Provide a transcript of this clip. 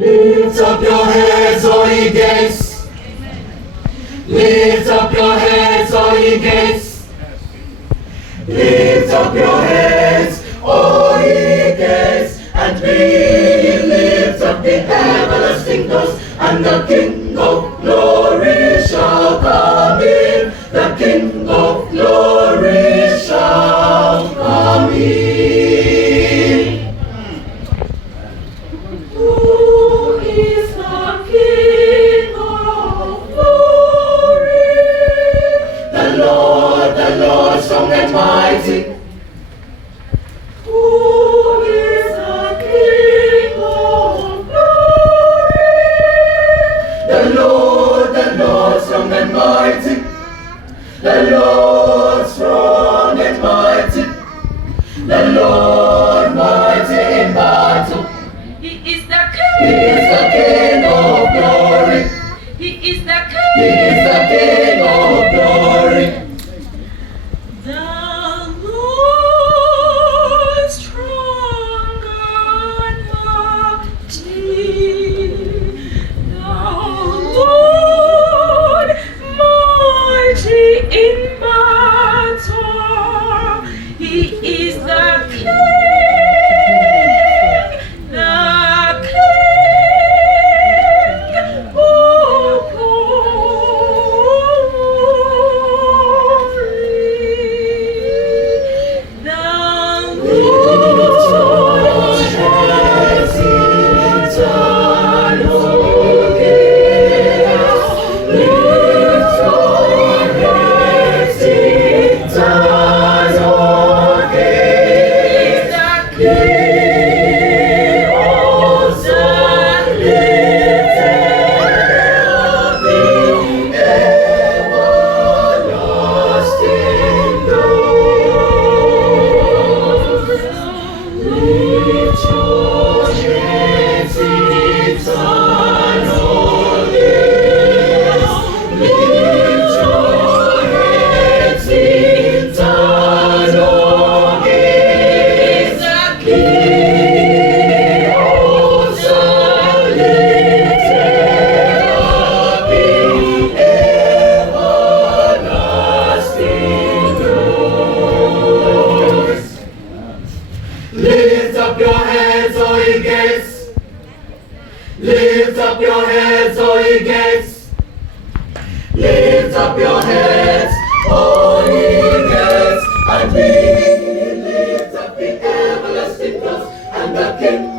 Lift up your heads, O ye gates. Lift up your heads, O ye gates. Lift up your heads, O ye gates, and be ye lift up the everlasting doors, and the King of glory shall come in. The King of glory shall come in. Who is the King of glory? The Lord strong and mighty. Who is the King of glory? The Lord strong and mighty. The Lord strong and mighty. The Lord mighty in battle. He is the King. He is the King of glory. He is the King. He is the King of glory. The Lord strong and mighty. The Lord mighty in battle. He is the King. Lift up your heads, O ye gates. Lift up your heads, O ye gates. Lift up your heads, O ye gates, and be lift up the everlasting doors, and the King